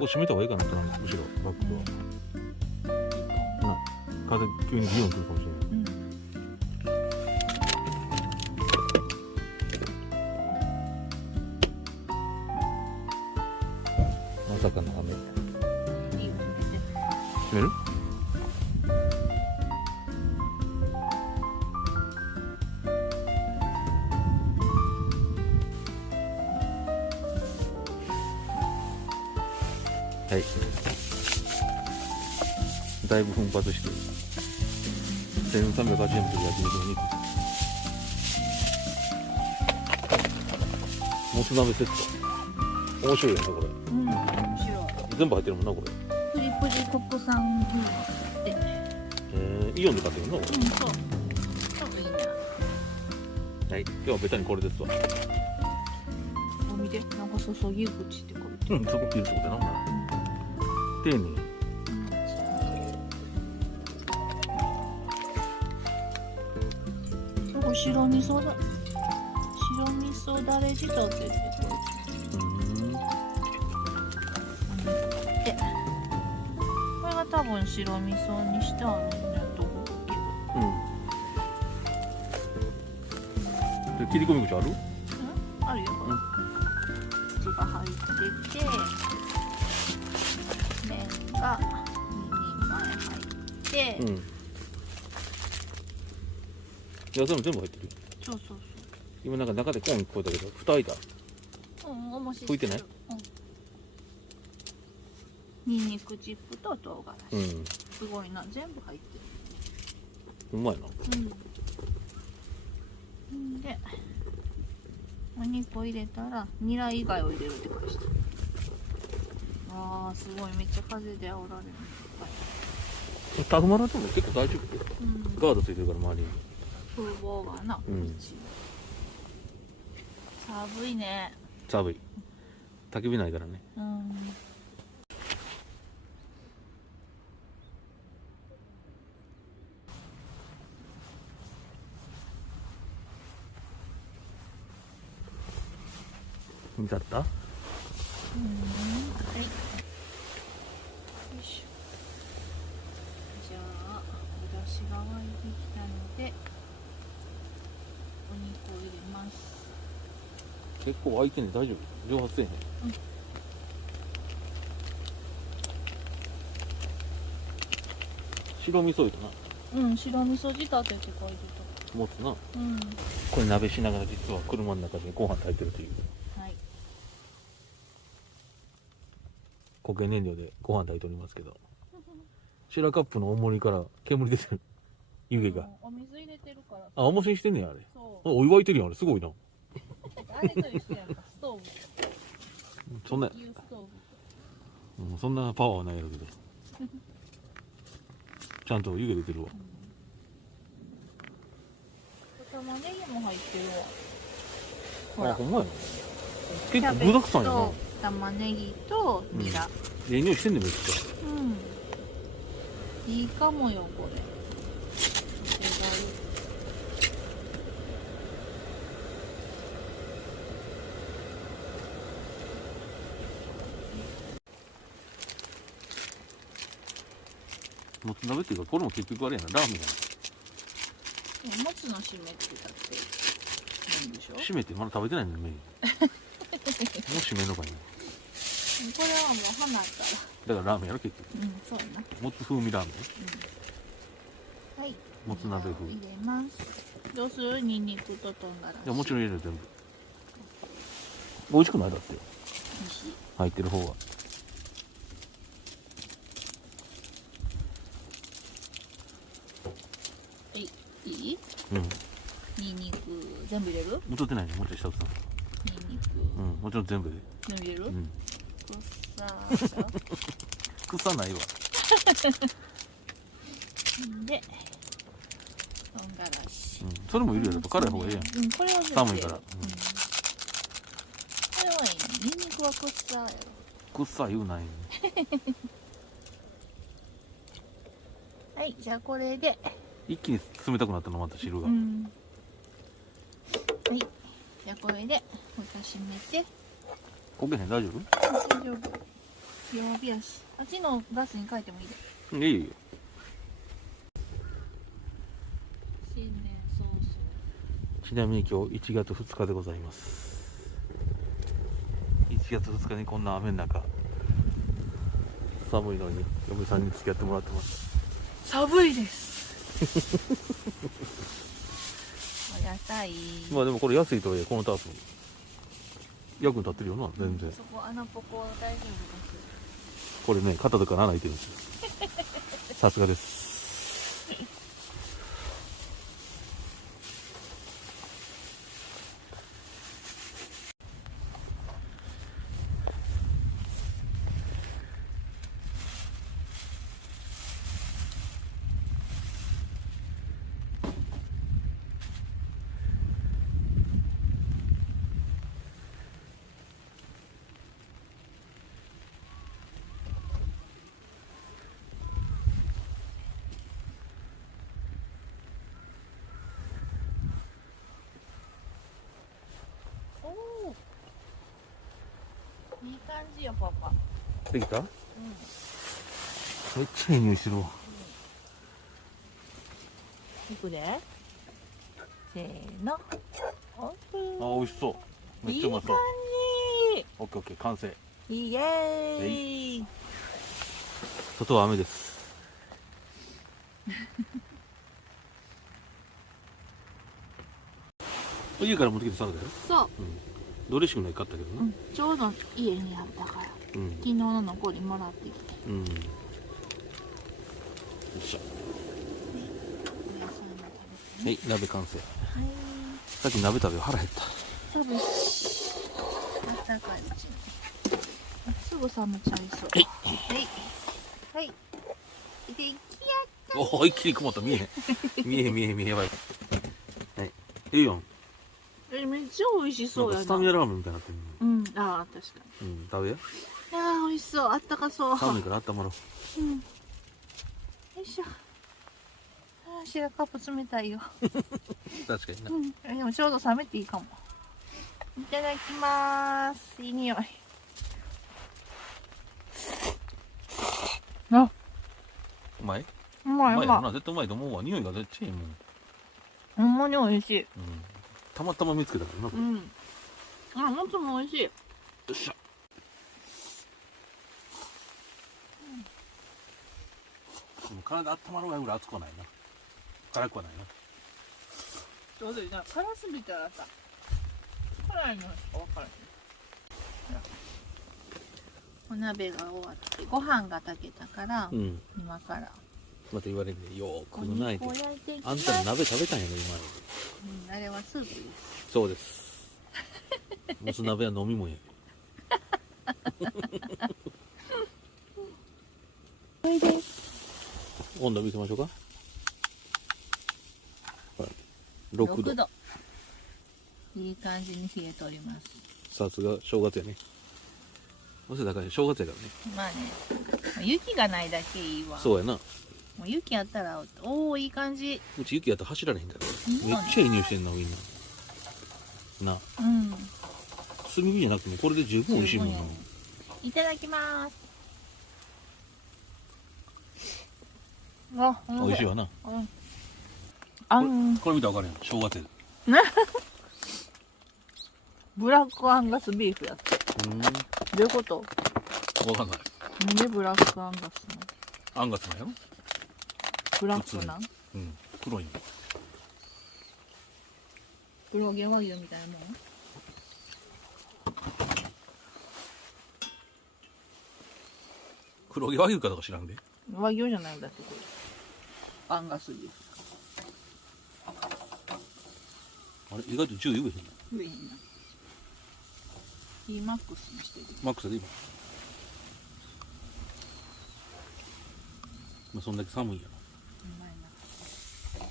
こ閉めた方がいいかなってなる後ろバックは、な風急にビヨンくるかもしれない。まさかの雨。閉める？はい。だいぶ奮発して1380円の時焼肉の肉もつ鍋セット面白いよねこれ。面白い。全部入ってるもんなこれ。プリプリ国産牛肉って。イオンで買ってるのこれ。そう。多分いいな。はい。今日はベタにこれですわ。見て、なんか注ぎ口って書いてそこ切るってことやな。丁寧。白味噌だ。白味噌だれ仕立てってこれ。で、これが多分白味噌にしてあるんだと思うけど。で切り込み口ある？あるよ。土が入ってて、麺が2人前入って。野菜も全部入ってる。そうそうそう。今なんか中でコーン聞こえたけど、蓋開いた。面白い。拭いてない？ニンニクチップと唐辛子。すごいな、全部入ってる。うまいな。で、お肉を入れたら、ニラ以外を入れるって感じ。ああ、すごい、めっちゃ風で煽られる。タフマラでも結構大丈夫。ガードついてるから周りに。風防がな、寒いね。寒い。焚き火ないからね。見ちゃった？はい。よいしょ。じゃあ、お出汁が沸いてきたので、お肉を入れます。結構沸いてんね、大丈夫？蒸発せえへん。白味噌入れたな。白味噌仕立てって書いてた。もつな。これ鍋しながら実は車の中でご飯炊いてるという。はい。固形燃料でご飯炊いておりますけど。シラカップの重りから煙出てる。湯気が。お水入れてるから。あ、おもしにしてんねんあれ。お湯沸いてるやんあれ、すごいな。あれと一緒やんか、ストーブ。そんな、そんなパワーはないやろうけど。ちゃんと湯気出てるわ。玉ねぎも入ってるわ。あ、ほんまやな。結構具だくさんやな。玉ねぎとニラ。ええ匂いしてんねんめっちゃ。いいかもよこれ。もつ鍋っていうかこれも結局あれやな、ラーメンやな。もつの締めってだってなんでしょ。締めってまだ食べてないのにメニュー。もう締めんのかいな。これはもう花から。だからラーメンやろ結局。そうやな。もつ風味ラーメン。はい。もつ鍋風。入れます。どうする？ニンニクと唐辛子。もちろん入れる全部。美味しくないだって。入ってる方は。いい？ニンニク全部入れる？映ってないね、もうちょい下さん。ニンニク。もちろん全部で。全部入れる？臭ないわ。で、唐辛子。それもいるやろ、辛い方がいいやん。これは寒いから。これはいい。ニンニクは臭いやろ。臭い言うない。はい、じゃあこれで。一気に冷たくなったのまた汁が。はい。じゃあこれで蓋閉めて。焦げへん大丈夫？大丈夫。弱火やし、あっちのガスに変えてもいいで。いいよ。新年早々。ちなみに今日1月2日でございます。1月2日にこんな雨の中、寒いのに嫁さんに付き合ってもらってます。寒いです。お野菜。まあでもこれ安いとはいえこのタープ役に立ってるよな、全然。そこ穴ポコ大丈夫かしこれね、肩とか穴開いてるんですよ。さすがです。ら。おお。いい感じよパパ。できた？うん。めっちゃいい匂いしてるわ。いくで。せーの。オープン。あ、美味しそう。めっちゃうまそう。いいオッケーオッケー、完成。感じ。イエーイ。外は雨です。家から持ってきてサラダよ。そう。ドレッシングないかったけどな。ちょうど家にあったから。昨日の残りもらってきて。よっしゃ。お野菜も食べてね。はい、鍋完成。はい。さっき鍋食べ腹減った。そうです。あったかいうちに。すぐ冷めちゃいそう。はい。はい。はい。できやおお、一気に曇った。見えへん。見えへん見えへん見えへん。やばい。はい。いいよ。めっちゃ美味しそうやな。なんかスタミナラーメンみたいになってる。ああ、確か食べや。に。ああ、美味しそう。あったかそう。寒いから温まろう。よいしょ。ああ、白カップ冷たいよ。確かにな。でもちょうど冷めていいかも。いただきます。いい匂い。あ、うまい？うまいうまいやろまな。絶対うまいと思うわ。匂いが絶対いいもん。ほんまに美味しい。たまたま見つけたからな。よあ、もつも美味しい。っしゃ。でも体温まるぐらい熱くはないな。辛くはないな。ちょうどいいな。辛すぎたらさ、辛いのしか分からへん。お鍋が終わってご飯が炊けたから、今からまた言われるね。よーくお食うな肉をいて。焼いていきあんます。たら鍋食べたんやね、今。あれはスープです。そうです。もつ鍋は飲み物や。温度見せましょうか。ほら、6度。いい感じに冷えております。さすが正月やね。早稲田から正月やからね。まあね、雪がないだけいいわ。そうやな。もう雪あったら、おお、いい感じ。うち雪やったら走られへんから。うんめっちゃいい匂いしてんな、みんな。な。炭火じゃなくてもこれで十分美味しいもんな。いただきます。あ、美味しいわな。これ見たら分かるやん。正月やで。ブラックアンガスビーフやった。どういうこと？分かんない。なんでブラックアンガスなの？アンガスなんやろ。ブラックなん？黒いの。黒毛和牛みたいなもん？黒毛和牛かどうか知らんで。和牛じゃないんだってこれ。アンガスビーフ。あれ意外と10言えへんな。上にな。T マックスにしてる。マックスで今。まあそんだけ寒いんやろ。うまいな。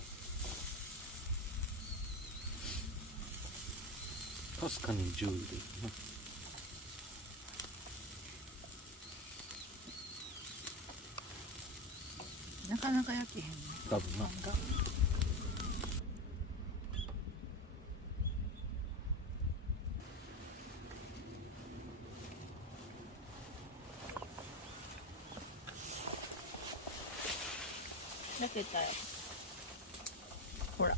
かすかに10言うてるなかなか焼けへんね。な。多分な。焼けたよ。ほら。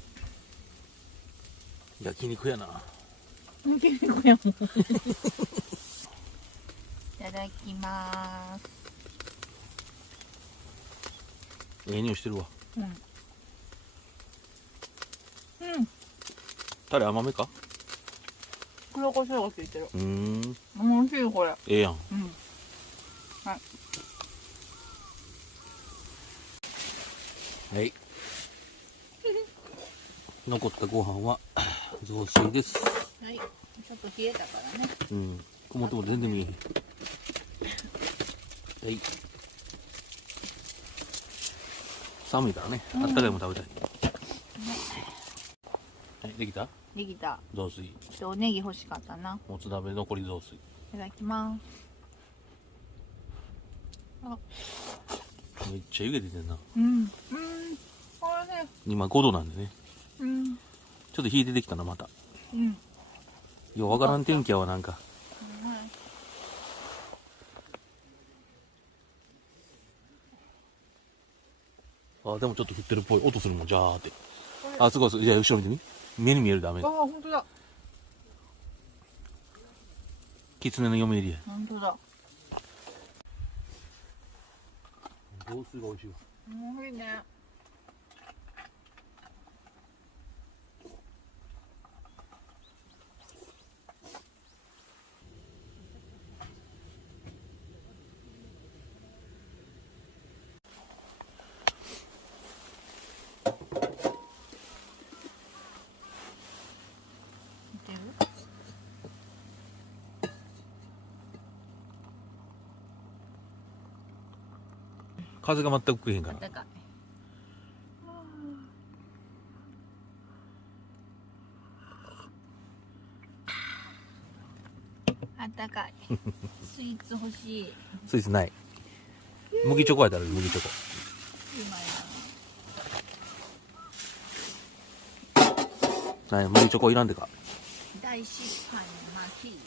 焼肉やな。焼肉やもん。いただきます。ええ匂いしてるわ。うん。うん。タレ甘めか。黒胡椒がついてる。うーん。美味しいこれ。ええやん。うん。はい。はい。残ったご飯は雑炊です。はい。ちょっと冷えたからね。うん。もともと全然見えへん。はい。寒いからね。あったかいもん食べたい。はい、できた？できた。雑炊。ちょっとおネギ欲しかったな。もつ鍋残り雑炊。いただきます。あ、めっちゃ湯気出てんな。うん。うん。おいしい。今5度なんでね。うん。ちょっと火出てきたな、また。うん。ようわからん天気やわ、なんか。あ、でもちょっと降ってるっぽい。音するもん、ジャーって。あ、すごいすごい。じゃあ後ろ見てみ。目に見えるダメあ、。本当だ。狐の嫁入りや。本当だ。雑炊が美味しいわ。おいしいね。見てる？風が全く食えへんから。あったかい。あったかい。スイーツ欲しい。スイーツない。麦チョコやったら麦チョコ。今やない、麦チョコいらんでか。大失敗の巻。